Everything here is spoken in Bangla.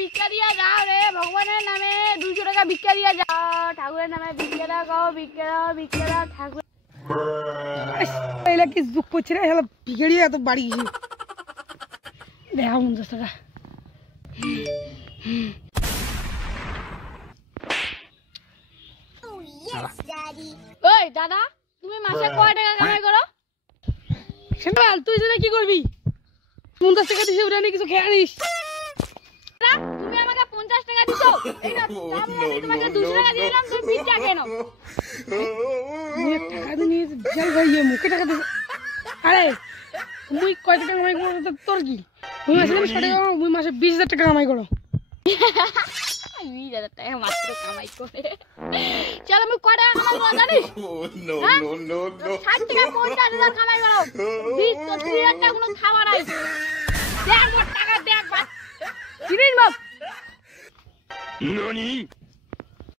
ভিক্ষা দিয়া যাও রে, ভগবানের নামে 200 টাকা ভিক্ষা দিয়া যাও, ঠাকুরের নামে ভিক্ষা দাও, ভিক্ষা দাও ঠাকুর। এলা কি দুঃখ পড়ছে রে, হলো ভিখারি এত বাড়ি গেছি। দেখা 50 টাকা। ওই দাদা, তুমি মাসে কয় টাকা কামাই করো? সেন্ট্রাল তুই জানা কি করবি? 50 টাকা দিছে ওটা নিয়ে কিছু খেয়ে আনিস। তুমি আমাকে 50 টাকা দিছো, এই না আমি তোমাকে 200 টাকা দিলাম, তুমি ভিক্ষা কেন? মুই টাকা দিয়ে জল ভাইয়ে মুখে টাকা দিছে। আরে মুই কয় টাকা কামাই করব তোর কি? মুই মাসে 100 টাকা, মুই মাসে 20,000 টাকা কামাই করো। 20,000 টাকা মাত্র কামাই করে। চল আমি কয় টাকা কামাই করো জানিস? নো 60 টাকা 50,000 কামাই করো। 20,000 টাকা কোনো খাবার নাই। দেখ মোর টাকা দেখ বাপ। চিনিস বাপ? ননি